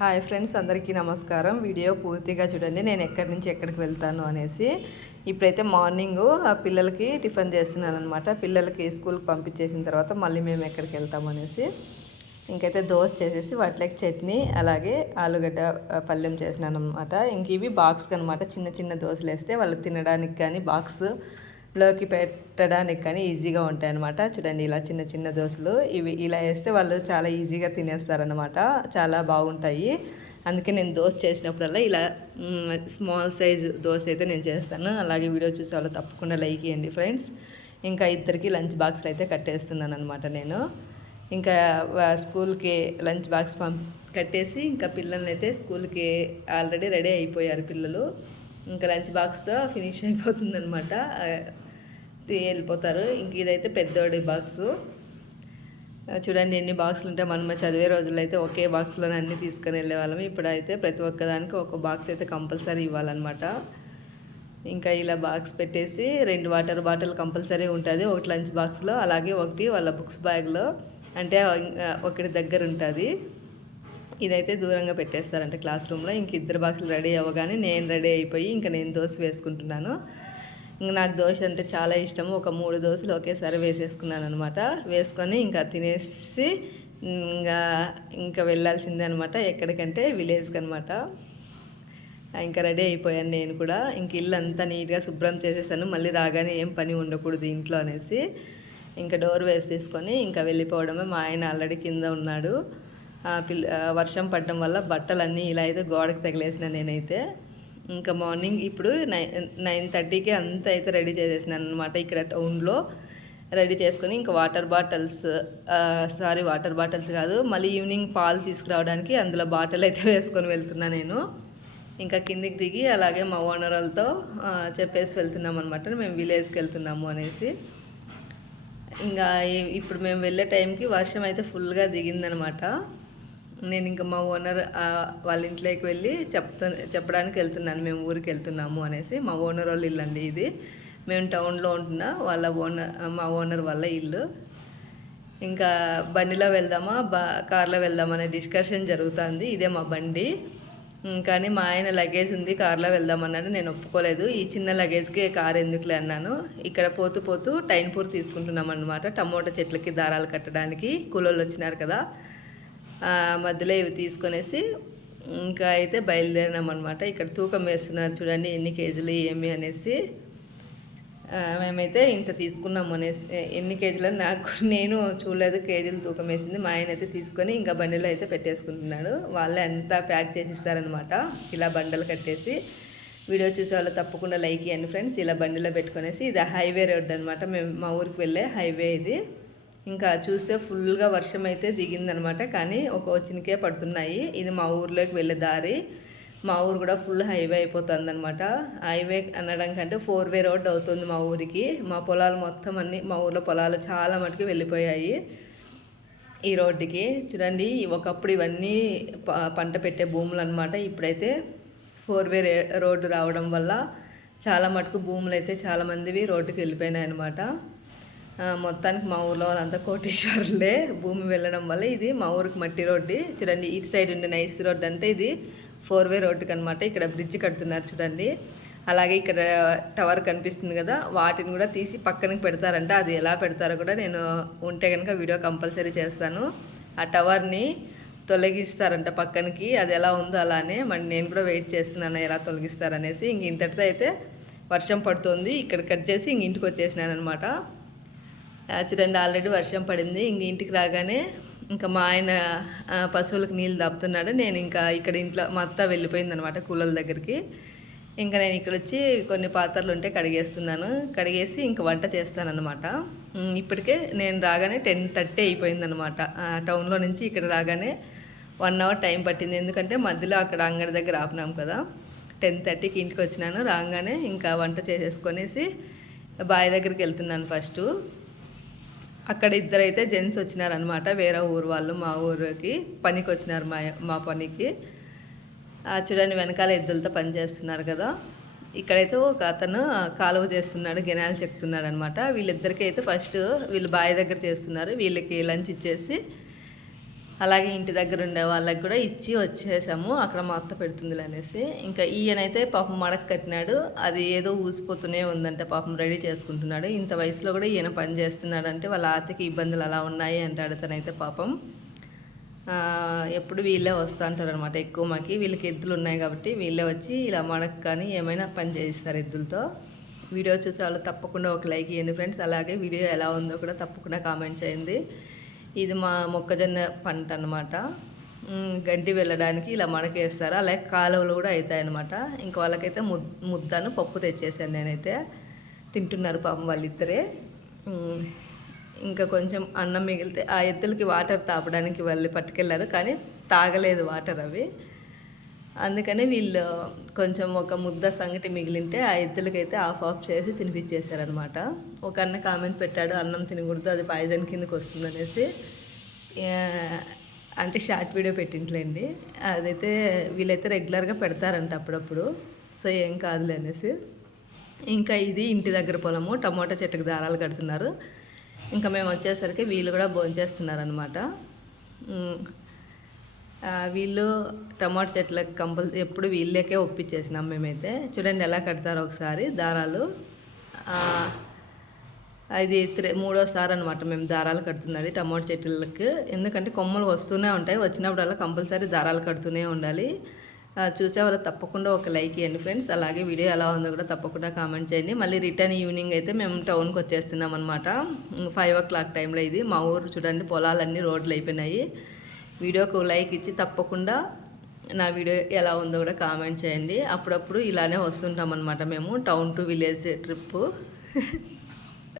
Hi friends అందరికీ నమస్కారం. Video పూర్తిగా చూడండి నేను ఎక్కడి నుంచి ఎక్కడికి వెళ్తాను అనేసి. ఇప్పుడైతే మార్నింగ్ ఆ పిల్లలకి టిఫిన్ చేస్తున్నాను అనమాట పిల్లలకి స్కూల్కి పంపించేసిన తర్వాత మళ్ళీ మేము ఎక్కడికి వెళ్తామనేసి ఇంకైతే దోశ చేసేసి వాటిలోకి చట్నీ అలాగే ఆలుగడ్డ పళ్ళెం చేసినాను అనమాట ఇంక ఇవి బాక్స్కి అనమాట చిన్న చిన్న దోశలు వేస్తే వాళ్ళు తినడానికి కానీ బాక్స్ లోకి పెట్టడానికి కానీ ఈజీగా ఉంటాయి అనమాట చూడండి ఇలా చిన్న చిన్న దోశలు ఇవి ఇలా వేస్తే వాళ్ళు చాలా ఈజీగా తినేస్తారనమాట చాలా బాగుంటాయి. అందుకే నేను దోశ చేసినప్పుడల్లా ఇలా స్మాల్ సైజ్ దోశ అయితే నేను చేస్తాను. అలాగే వీడియో చూసే వాళ్ళు తప్పకుండా లైక్ చేయండి ఫ్రెండ్స్. ఇంకా ఇద్దరికి లంచ్ బాక్స్లు అయితే కట్టేస్తున్నాను అనమాట నేను. ఇంకా స్కూల్కి లంచ్ బాక్స్ పంప్ కట్టేసి ఇంకా పిల్లల్ని అయితే స్కూల్కి ఆల్రెడీ రెడీ అయిపోయారు పిల్లలు. ఇంకా లంచ్ బాక్స్తో ఫినిష్ అయిపోతుంది అనమాట వెళ్ళిపోతారు. ఇంక ఇదైతే పెద్దోడి బాక్సు. చూడండి ఎన్ని బాక్సులు ఉంటాయి. మనం చదివే రోజుల్లో అయితే ఒకే బాక్స్లోనే అన్ని తీసుకొని వెళ్ళేవాళ్ళం ఇప్పుడైతే ప్రతి ఒక్కదానికి ఒక బాక్స్ అయితే కంపల్సరీ ఇవ్వాలన్నమాట. ఇంకా ఇలా బాక్స్ పెట్టేసి రెండు వాటర్ బాటిల్ కంపల్సరీ ఉంటుంది. ఒకటి లంచ్ బాక్స్లో అలాగే ఒకటి వాళ్ళ బుక్స్ బ్యాగ్లో. అంటే ఇంకా ఒకటి దగ్గర ఉంటుంది. ఇదైతే దూరంగా పెట్టేస్తారంట క్లాస్ రూమ్లో. ఇంక ఇద్దరు బాక్సులు రెడీ అవ్వగానే నేను రెడీ అయిపోయి ఇంకా నేను దోశ వేసుకుంటున్నాను. ఇంక నాకు దోశ అంటే చాలా ఇష్టం ఒక మూడు దోశలు ఒకేసారి వేసేసుకున్నాను అనమాట వేసుకొని ఇంకా తినేసి ఇంకా ఇంకా వెళ్ళాల్సిందే అనమాట ఎక్కడికంటే విలేజ్కి అనమాట ఇంకా రెడీ అయిపోయాను నేను కూడా. ఇంక ఇల్లు అంతా నీట్గా శుభ్రం చేసేసాను. మళ్ళీ రాగానే ఏం పని ఉండకూడదు ఇంట్లో అనేసి. ఇంకా డోర్ వేసేసుకొని ఇంకా వెళ్ళిపోవడమే. మా ఆయన ఆల్రెడీ కింద ఉన్నాడు. పిల్ వర్షం పడడం వల్ల బట్టలన్నీ ఇలా అయితే గోడకి తగిలేసిన నేనైతే. ఇంకా మార్నింగ్ ఇప్పుడు నైన్ నైన్ థర్టీకి అంతా అయితే రెడీ చేసేసినాను అనమాట ఇక్కడ టౌన్లో. రెడీ చేసుకొని ఇంకా water bottles sorry water bottles కాదు మళ్ళీ ఈవినింగ్ పాలు తీసుకురావడానికి అందులో బాటిల్ అయితే వేసుకొని వెళ్తున్నా నేను. ఇంకా కిందికి దిగి అలాగే మా ఓనర్ వాళ్ళతో చెప్పేసి వెళ్తున్నాం అనమాట మేము విలేజ్కి వెళ్తున్నాము అనేసి. ఇంకా ఇప్పుడు మేము వెళ్ళే టైంకి వర్షం అయితే ఫుల్గా దిగిందనమాట నేను ఇంకా మా ఓనర్ వాళ్ళ ఇంట్లోకి వెళ్ళి చెప్తా చెప్పడానికి వెళ్తున్నాను. మేము ఊరికి వెళ్తున్నాము అనేసి మా ఓనర్ వాళ్ళ ఇల్లు అండి ఇది. మేము టౌన్లో ఉంటున్నా వాళ్ళ ఓనర్ మా ఓనర్ వాళ్ళ ఇల్లు. ఇంకా బండిలో వెళ్దామా బా కార్లో వెళ్దామనే డిస్కషన్ జరుగుతుంది. ఇదే మా బండి. కానీ మా ఆయన లగేజ్ ఉంది కార్లో వెళ్దామన్నాడు నేను ఒప్పుకోలేదు. ఈ చిన్న లగేజ్కి కార్ ఎందుకులే అన్నాను. ఇక్కడ పోతూ పోతూ టైన్పూర్ తీసుకుంటున్నాం అనమాట టమోటా చెట్లకి దారాలు కట్టడానికి. కూలోళ్ళు వచ్చినారు కదా. మధ్యలో ఇవి తీసుకొనేసి ఇంకా అయితే బయలుదేరినాం అనమాట ఇక్కడ తూకం వేస్తున్నారు చూడండి ఎన్ని కేజీలు ఏమి అనేసి. మేమైతే ఇంత తీసుకున్నాము అనేసి ఎన్ని కేజీలు అని నాకు నేను చూడలేదు కేజీలు తూకం వేసింది. మా ఆయన అయితే తీసుకొని ఇంకా బండిలో అయితే పెట్టేసుకుంటున్నాడు. వాళ్ళే అంతా ప్యాక్ చేసి ఇస్తారనమాట ఇలా బండలు కట్టేసి వీడియో చూసే వాళ్ళు తప్పకుండా లైక్ ఇవ్వండి ఫ్రెండ్స్. ఇలా బండిలో పెట్టుకునేసి ఇది హైవే రోడ్ అనమాట మేము మా ఊరికి వెళ్ళే హైవే ఇది. ఇంకా చూస్తే ఫుల్గా వర్షం అయితే దిగిందనమాట. కానీ ఒక వచ్చినకే పడుతున్నాయి. ఇది మా ఊర్లోకి వెళ్ళే దారి. మా ఊరు కూడా ఫుల్ హైవే అయిపోతుంది అనమాట హైవే అనడం కంటే ఫోర్ వే రోడ్ అవుతుంది మా ఊరికి. మా పొలాలు మొత్తం అన్ని మా ఊర్లో పొలాలు చాలా మటుకు వెళ్ళిపోయాయి ఈ రోడ్డుకి. చూడండి ఒకప్పుడు ఇవన్నీ ప- పంట పెట్టే భూములు అనమాట ఇప్పుడైతే ఫోర్ వే రోడ్డు రావడం వల్ల చాలా మటుకు భూములు అయితే చాలా మందివి రోడ్డుకి వెళ్ళిపోయినాయి అనమాట మొత్తానికి మా ఊర్లో వాళ్ళంతా కోటేశ్వరులే. భూమి వెళ్ళడం వల్ల ఇది మా ఊరికి మట్టి రోడ్డు. చూడండి ఇటు సైడ్ ఉండే నైస్ రోడ్ అంటే ఇది ఫోర్ వే రోడ్డుకి అనమాట ఇక్కడ బ్రిడ్జ్ కడుతున్నారు చూడండి. అలాగే ఇక్కడ టవర్ కనిపిస్తుంది కదా వాటిని కూడా తీసి పక్కనకి పెడతారంట. అది ఎలా పెడతారో కూడా నేను ఉంటే కనుక వీడియో కంపల్సరీ చేస్తాను. ఆ టవర్ని తొలగిస్తారంట పక్కనకి. అది ఎలా ఉందో అలానే మరి నేను కూడా వెయిట్ చేస్తున్నాను ఎలా తొలగిస్తారనేసి. ఇంక ఇంతటితో అయితే వర్షం పడుతుంది. ఇక్కడ కట్ చేసి ఇంక ఇంటికి వచ్చేసినాను అనమాట చూడండి ఆల్రెడీ వర్షం పడింది. ఇంక ఇంటికి రాగానే ఇంకా మా ఆయన పశువులకు నీళ్ళు దాపుతున్నాడు. నేను ఇంకా ఇక్కడ ఇంట్లో మా అత్త వెళ్ళిపోయింది అనమాట కూలల దగ్గరికి. ఇంకా నేను ఇక్కడ వచ్చి కొన్ని పాత్రలు ఉంటే కడిగేస్తున్నాను. కడిగేసి ఇంకా వంట చేస్తాను అనమాట ఇప్పటికే నేను రాగానే టెన్ థర్టీ అయిపోయిందనమాట. టౌన్లో నుంచి ఇక్కడ రాగానే వన్ అవర్ టైం పట్టింది. ఎందుకంటే మధ్యలో అక్కడ అంగడి దగ్గర ఆపినాం కదా. టెన్ థర్టీకి ఇంటికి వచ్చినాను. రాగానే ఇంకా వంట చేసేసుకొనేసి బావి దగ్గరికి వెళ్తున్నాను ఫస్ట్. అక్కడ ఇద్దరైతే జెంట్స్ వచ్చినారనమాట వేరే ఊరు వాళ్ళు మా ఊరికి పనికి వచ్చినారు మా మా పనికి. చూడండి వెనకాల ఎద్దులతో పని చేస్తున్నారు కదా. ఇక్కడైతే ఒక అతను కాలువ చేస్తున్నాడు గెనాలు చెక్తున్నాడు అనమాట వీళ్ళిద్దరికీ అయితే ఫస్ట్ వీళ్ళు బావి దగ్గర చేస్తున్నారు. వీళ్ళకి లంచ్ ఇచ్చేసి అలాగే ఇంటి దగ్గర ఉండే వాళ్ళకి కూడా ఇచ్చి వచ్చేసాము. అక్కడ మా అత్త పెడుతుంది అనేసి. ఇంకా ఈయనైతే పాపం మడక కట్టినాడు. అది ఏదో ఊసిపోతూనే ఉందంటే పాపం రెడీ చేసుకుంటున్నాడు. ఇంత వయసులో కూడా ఈయన పని చేస్తున్నాడంటే వాళ్ళ ఆర్థిక ఇబ్బందులు అలా ఉన్నాయి అంటాడు తనైతే పాపం. ఎప్పుడు వీళ్ళే వస్తూ అంటారు అనమాట ఎక్కువ మాకి. వీళ్ళకి ఎద్దులు ఉన్నాయి కాబట్టి వీళ్ళే వచ్చి ఇలా మడక కానీ ఏమైనా పని చేయిస్తారు ఎద్దులతో. వీడియో చూసే వాళ్ళు తప్పకుండా ఒక లైక్ ఇవ్వండి ఫ్రెండ్స్. అలాగే వీడియో ఎలా ఉందో కూడా తప్పకుండా కామెంట్ చేయండి. ఇది మా మొక్కజొన్న పంట అనమాట గంటి వెళ్ళడానికి ఇలా మడకేస్తారు అలాగే కాలువలు కూడా అవుతాయి అనమాట ఇంకా వాళ్ళకైతే ముద్ ముద్దను పప్పు తెచ్చేసాను నేనైతే. తింటున్నారు పాపం వాళ్ళిద్దరే. ఇంకా కొంచెం అన్నం మిగిలితే ఆ ఎత్తులకి వాటర్ తాపడానికి వాళ్ళు పట్టుకెళ్ళారు కానీ తాగలేదు వాటర్ అవి. అందుకని వీళ్ళు కొంచెం ఒక ముద్ద సంగటి మిగిలింటే ఆ ఎద్దులకైతే ఆఫ్ ఆఫ్ చేసి తినిపించేశారనమాట. ఒక అన్న కామెంట్ పెట్టాడు అన్నం తినకూడదు అది పాయిజన్ కిందకి వస్తుందనేసి. అంటే షార్ట్ వీడియో పెట్టింట్లేండి. అదైతే వీళ్ళైతే రెగ్యులర్గా పెడతారంట అప్పుడప్పుడు. సో ఏం కాదులే అనేసి. ఇంకా ఇది ఇంటి దగ్గర పొలము టమోటా చెట్టుకు దారాలు కడుతున్నారు. ఇంకా మేము వచ్చేసరికి వీళ్ళు కూడా భోంచేస్తున్నారనమాట. వీళ్ళు టమాటో చెట్లకు కంపల్ ఎప్పుడు వీళ్ళకే ఒప్పించేసినాం మేమైతే. చూడండి ఎలా కడతారో ఒకసారి దారాలు. అది త్రే మూడోసారి అనమాట మేము దారాలు కడుతున్నది టమాటో చెట్లకి. ఎందుకంటే కొమ్మలు వస్తూనే ఉంటాయి. వచ్చినప్పుడల్లా కంపల్సరీ దారాలు కడుతూనే ఉండాలి. ఆ, చూసే వాళ్ళు తప్పకుండా ఒక లైక్ ఇవ్వండి ఫ్రెండ్స్. అలాగే వీడియో ఎలా ఉందో కూడా తప్పకుండా కామెంట్ చేయండి. మళ్ళీ రిటర్న్ ఈవినింగ్ అయితే మేము టౌన్కి వచ్చేస్తున్నాం అనమాట ఫైవ్ ఓ క్లాక్ టైంలో ఇది. మా ఊరు చూడండి పొలాలన్నీ రోడ్లు అయిపోయినాయి. వీడియోకి లైక్ ఇచ్చి తప్పకుండా నా వీడియో ఎలా ఉందో కూడా కామెంట్ చేయండి. అప్పుడప్పుడు ఇలానే వస్తుంటాం అనమాట మేము. Town to village trip.